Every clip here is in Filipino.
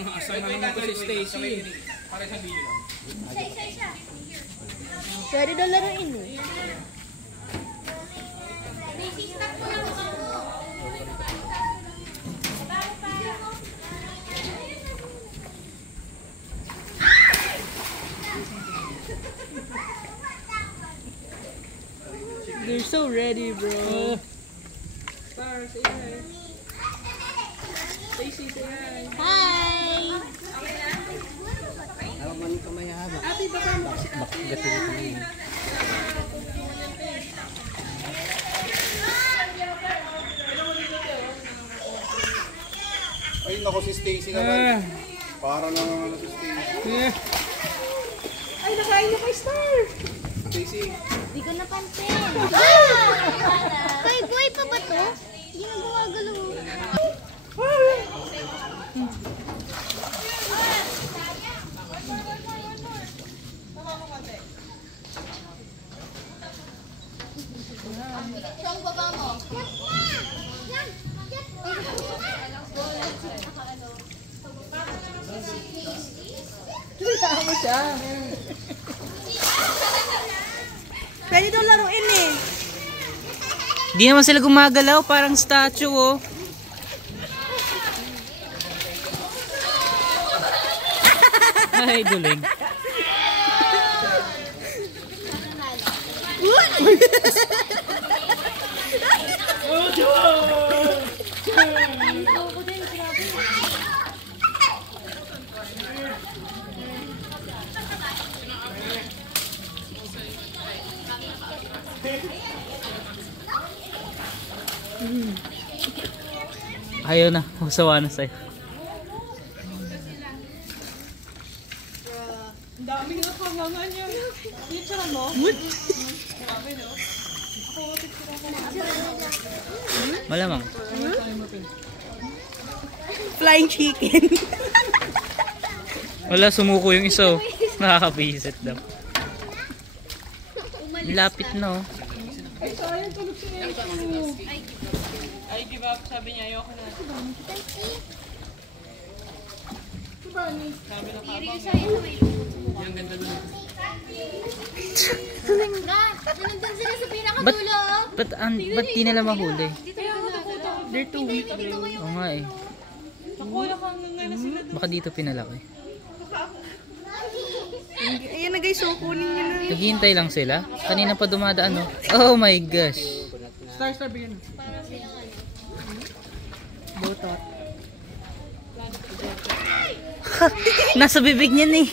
Asal na naman ko si Stacy. Para sa video lang. Isa. Pwede daw laruin eh. They're so ready, bro. Star, say hi. Stacy, say hi. Hi! Alaman ka may haba. Ate, baka mo kasi ate. Gatin ka na yun. Ay, nako si Stacy naman. Para naman si Stacy. Ay, nakain niya kay Star. Stacy. Di ko napansin. Kay boy pa ba to? Hindi na gumagalaw. Siyang baba mo. Tama siya. Pwede daw laruin eh. Di naman sila gumagalaw, parang statue oh. Ay, duling. Ayaw na, sawa na sa'yo. Ang dami nga pangangan niya. Picture mo? Malamang. Flying chicken. Wala, sumuko yung isa oh. Nakakabisit daw. Lapit na oh. Ay, sayang tulog si Nenso. Ay, give up. Sabi niya, ayoko na. Sabi na kabang. Yung ganda nun. Nandun sila sa pinakadulo. Ba't di nila mahuli? They're too weak. Oo nga eh. Nakuha kang nga na sila. Baka dito pinalaki. Ayan na guys, so kunin nyo na. Naghihintay lang sila. Kanina pa dumadaan oh. Oh my gosh. Star, bigyan. Botot. Nasa bibig niya eh.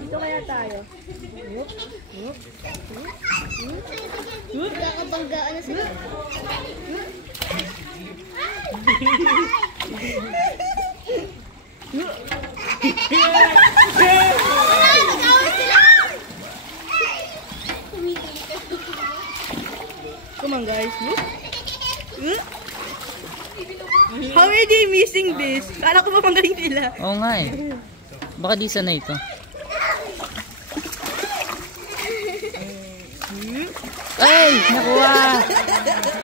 Dito kaya tayo. Kakabanggaan na sila. Come on guys. How are they missing this? Kala ko ba magaling nila? Oo nga eh. Baka di sana ito. Ay! Nakuha!